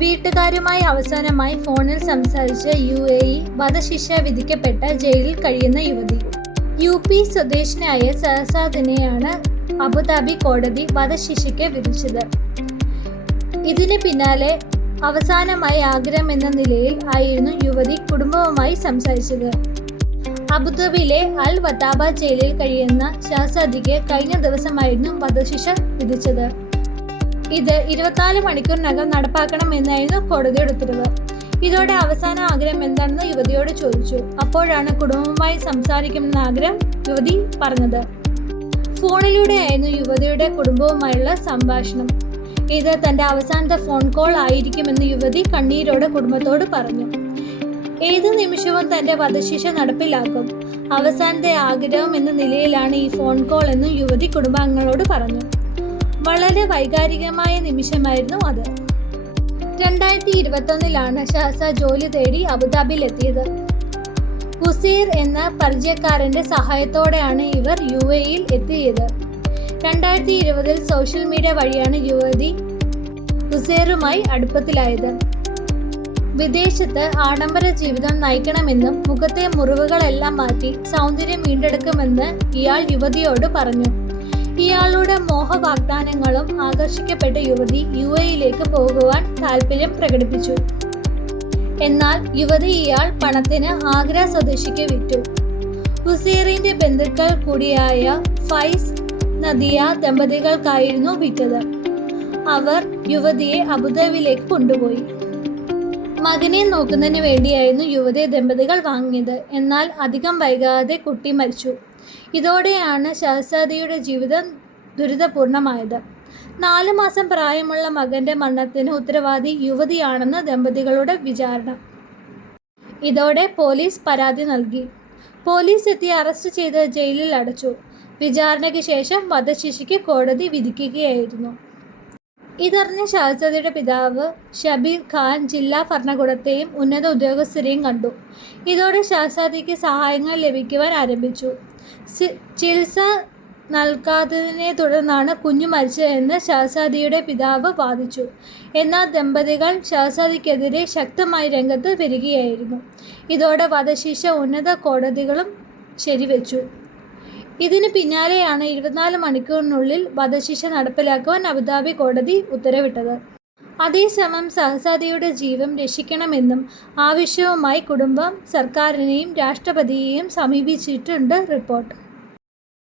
വീട്ടുകാരുമായി അവസാനമായി ഫോണിൽ സംസാരിച്ച യു എ ഇ വധശിക്ഷ വിധിക്കപ്പെട്ട ജയിലിൽ കഴിയുന്ന യുവതി. യു പി സ്വദേശിനായ സഹസാദിനെയാണ് അബുദാബി കോടതി വധശിക്ഷയ്ക്ക് വിധിച്ചത്. ഇതിന് പിന്നാലെ അവസാനമായി ആഗ്രഹം എന്ന നിലയിൽ ആയിരുന്നു യുവതി കുടുംബവുമായി സംസാരിച്ചത്. അബുദാബിയിലെ അൽ വതാബ ജയിലിൽ കഴിയുന്ന ഷഹസാദിക്ക് കഴിഞ്ഞ ദിവസമായിരുന്നു വധശിക്ഷ വിധിച്ചത്. ഇത് ഇരുപത്തിനാല് മണിക്കൂറിനകം നടപ്പാക്കണമെന്നായിരുന്നു കോടതിയുടെ ഉത്തരവ്. ഇതോടെ അവസാന ആഗ്രഹം എന്താണെന്ന് യുവതിയോട് ചോദിച്ചു. അപ്പോഴാണ് കുടുംബവുമായി സംസാരിക്കുമെന്ന ആഗ്രഹം യുവതി പറഞ്ഞത്. ഫോണിലൂടെയായിരുന്നു യുവതിയുടെ കുടുംബവുമായുള്ള സംഭാഷണം. ഇത് തന്റെ അവസാനത്തെ ഫോൺ കോൾ ആയിരിക്കുമെന്ന് യുവതി കണ്ണീരോടെ കുടുംബത്തോട് പറഞ്ഞു. ഏത് നിമിഷവും തന്റെ വധശിക്ഷ നടപ്പിലാക്കും. അവസാനത്തെ ആഗ്രഹം എന്ന നിലയിലാണ് ഈ ഫോൺ കോൾ എന്ന് യുവതി കുടുംബാംഗങ്ങളോട് പറഞ്ഞു. വളരെ വൈകാരികമായ നിമിഷമായിരുന്നു അത്. രണ്ടായിരത്തി ഇരുപത്തൊന്നിലാണ് ഷഹസ ജോലി തേടി അബുദാബിയിൽ എത്തിയത് കുസീർ എന്ന പരിചയക്കാരന്റെ സഹായത്തോടെയാണ് ഇവർ യു എയിൽ എത്തിയത്. രണ്ടായിരത്തി ഇരുപതിൽ സോഷ്യൽ മീഡിയ വഴിയാണ് യുവതി കുസേറുമായി അടുപ്പത്തിലായത്. വിദേശത്ത് ആഡംബര ജീവിതം നയിക്കണമെന്നും മുഖത്തെ മുറിവുകളെല്ലാം മാറ്റി സൗന്ദര്യം വീണ്ടെടുക്കുമെന്ന് ഇയാൾ യുവതിയോട് പറഞ്ഞു. ഇയാളുടെ മോഹവാഗ്ദാനങ്ങളും ആകർഷിക്കപ്പെട്ട യുവതി യു എയിലേക്ക് പോകുവാൻ താല്പര്യം പ്രകടിപ്പിച്ചു. എന്നാൽ യുവതി ഇയാൾ പണത്തിന് ആഗ്ര സ്വദേശിക്ക് വിറ്റു. ഹുസൈറിന്റെ ബന്ധുക്കൾ കൂടിയായ ഫൈസ് നദിയ ദമ്പതികൾക്കായിരുന്നു വിറ്റത്. അവർ യുവതിയെ അബുദാബിയിലേക്ക് കൊണ്ടുപോയി. മകനെ നോക്കുന്നതിന് വേണ്ടിയായിരുന്നു യുവതി ദമ്പതികൾ വാങ്ങിയത്. എന്നാൽ അധികം വൈകാതെ കുട്ടി മരിച്ചു. ഇതോടെയാണ് ഷഹസാദിയുടെ ജീവിതം ദുരിതപൂർണമായത്. നാല് മാസം പ്രായമുള്ള മകന്റെ മരണത്തിന് ഉത്തരവാദി യുവതിയാണെന്ന് ദമ്പതികളുടെ വിചാരണ. ഇതോടെ പോലീസ് പരാതി നൽകി. പോലീസ് എത്തി അറസ്റ്റ് ചെയ്ത് ജയിലിൽ അടച്ചു. വിചാരണയ്ക്ക് ശേഷം വധശിക്ഷയ്ക്ക് കോടതി വിധിക്കുകയായിരുന്നു. ഇതറിഞ്ഞ ഷഹസദിയുടെ പിതാവ് ഷബീർ ഖാൻ ജില്ലാ ഭരണകൂടത്തെയും ഉന്നത ഉദ്യോഗസ്ഥരെയും കണ്ടു. ഇതോടെ ഷഹസാദിക്ക് സഹായങ്ങൾ ലഭിക്കുവാൻ ആരംഭിച്ചു. ചികിത്സ നൽകാത്തതിനെ തുടർന്നാണ് കുഞ്ഞു മരിച്ചതെന്ന് ഷഹസാദിയുടെ പിതാവ് വാദിച്ചു. എന്നാൽ ദമ്പതികൾ ഷഹസാദിക്കെതിരെ ശക്തമായി രംഗത്ത് വരികയായിരുന്നു. ഇതോടെ വധശിക്ഷ ഉന്നത കോടതികളും ശരിവെച്ചു. ഇതിന് പിന്നാലെയാണ് ഇരുപത്തിനാല് മണിക്കൂറിനുള്ളിൽ വധശിക്ഷ നടപ്പിലാക്കുവാൻ അബുദാബി കോടതി ഉത്തരവിട്ടത്. അതേസമയം സഹസാദിയുടെ ജീവൻ രക്ഷിക്കണമെന്നും ആവശ്യവുമായി കുടുംബം സർക്കാരിനെയും രാഷ്ട്രപതിയെയും സമീപിച്ചിട്ടുണ്ട് റിപ്പോർട്ട്.